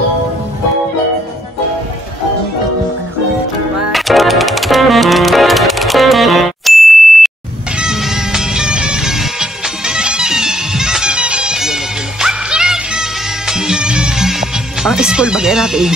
Ang school bagay natin.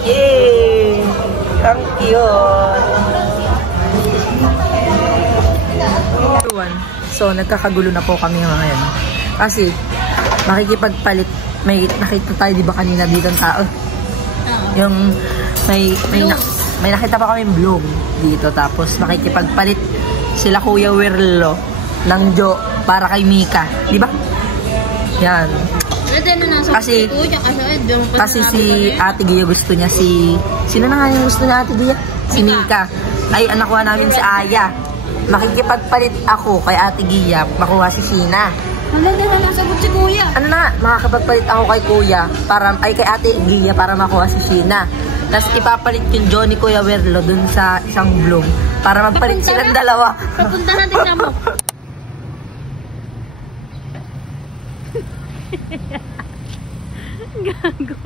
Yay! Ang cute! So, nagkakagulo na po kami ngayon. Kasi, makikipagpalit. May nakita tayo, di ba kanina dito ang tao? Yung, may nakita pa kami vlog dito. Tapos, makikipagpalit sila Kuya Werlo ng Jo para kay Mika. Di ba? Yan. Kasi si Ate Gia gusto niya sino na nga yung gusto niya Ate Gia? Si Mika. Ay, nakuha namin si Aya. Makikipagpalit ako kay Ate Gia, makuha si Sina. Maganda na nasagot si Kuya. Ano na, makakapagpalit ako kay Kuya, kay Ate Gia para makuha si Sina. Tapos ipapalit yung Johnny Kuya Werlo dun sa isang bloom para magpalit silang dalawa. Papunta natin na mo. Gago.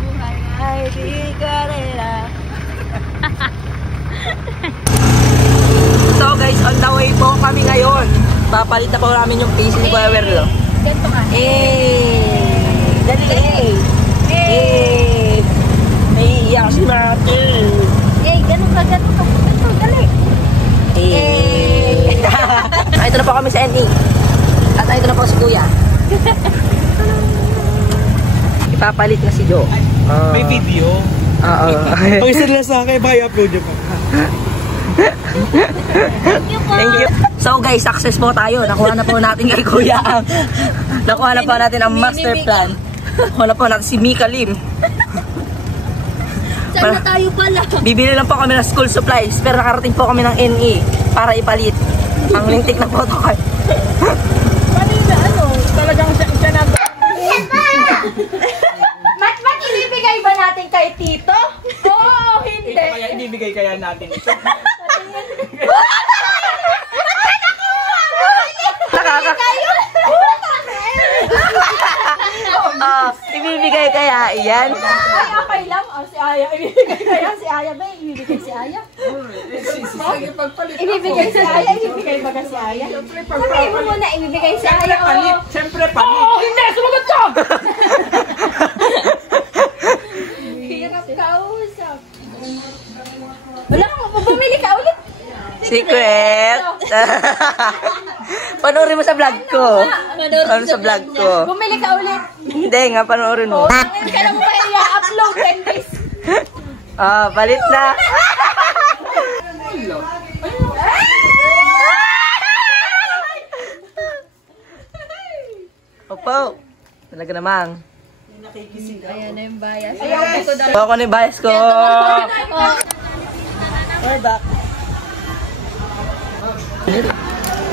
Buhay di karela. So guys, on the way po kami ngayon. Papalit na po namin yung face ni Kuya Werlo. Ganito nga. Dali. Naiiyak si Mati. Ganun ka. Ito, dali. Ito na po kami sa NE. At ito na po si Kuya. Ipapalit na si Jo. May video? Oo. Pag-isad lang sa akin, baka i-upload nyo pa. Thank you. So guys, success po tayo. Nakuha na po natin kay Kuya nakuha na po natin ang master plan. Nakuha na po natin si Mika Lim. Saan na tayo pala? Bibili lang po kami ng school supplies, pero nakarating po kami ng NE para ipalit ang lintik na photocard. Kanina, talagang siya na. Mat, ibibigay ba natin kay Tito? Oo, hindi. Kaya ibibigay kaya natin ito. Ibibigay kaya iyan? Ay, okay lang. Si Aya, ibibigay kaya si Aya ba? Ibibigay si Aya? Ibibigay si Aya? Ibibigay ba ka si Aya? Sabihin mo muna, ibibigay si Aya. Siyempre palit. Oo, hindi! Sumagot ka! Hirap kausap. Wala kang bumili ka ulit. Secret! Panoorin mo sa vlog ko. Panoorin sa vlog ko. Bumili ka ulit. Hindi nga, panoorin mo. Ngayon ka na mo pa i-upload 10 days. Palit na. Opo. Talaga namang. Ayan na yung bias. Ako na yung bias ko. We're back.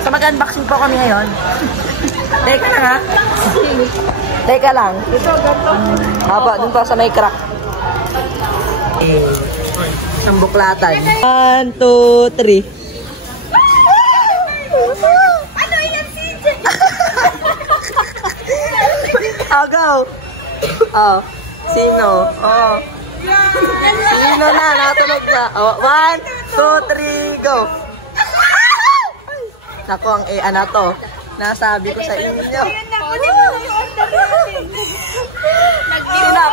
So mag-unboxing po kami ngayon. Teka na nga. Teka lang. Haba, dun pa sa may crack. Isang buklatan. 1, 2, 3. Ano yan, CJ? Oh, go! Oh, sino? Oh. Sino na? Natunog na. Oh, 1, 2, 3, go! Naku, ang na to. Nasabi ko sa inyo. Sino?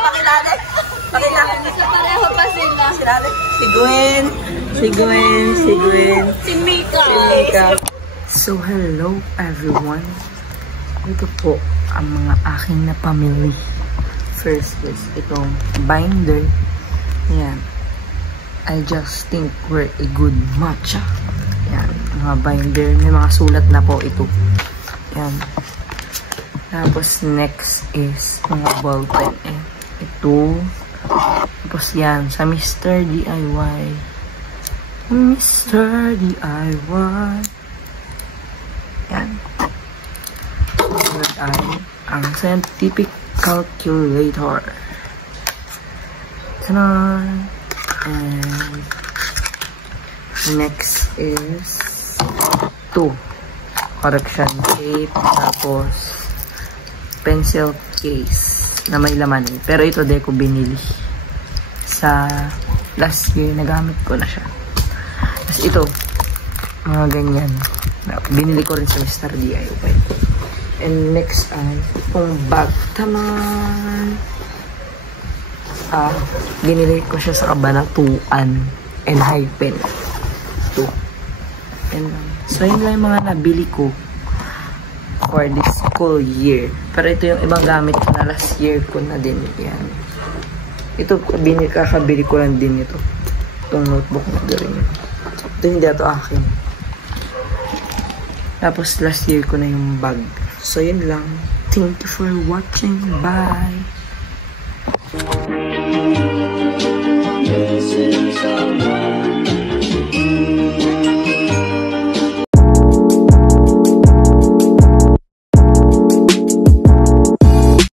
Pakilala. Pakilala. Sa pareho pa sila. Si Gwen. Si Gwen. Si Gwen. Si Mika. Si Mika. So, hello everyone. Ito po ang mga aking na pamilya. First is itong binder. Ayan. I just think we're a good matcha. Ayan. Mga binder. May mga sulat na po ito. Ayan. Tapos next is mga ballpen. Ito. Tapos yan. Sa Mr. DIY. Mr. DIY. Yan. Sulat ay ang scientific calculator. Tanan! And next is 2. Correction tape. Tapos pencil case na may laman. Pero ito di ko binili. Sa last year, nagamit ko na siya. Tapos ito, mga ganyan. Binili ko rin sa Mr. DIY. And next ay itong bag. Taman! Binili ko siya sa Kabanatuan and Hypen. Ito. And, so, yun lang yung mga nabili ko for this school year. Pero ito yung ibang gamit ko na last year ko na din. Yan. Ito, kakabili ko lang din ito. Itong notebook na gawin. Ito hindi ito akin. Tapos last year ko na yung bag. So, yun lang. Thank you for watching. Bye!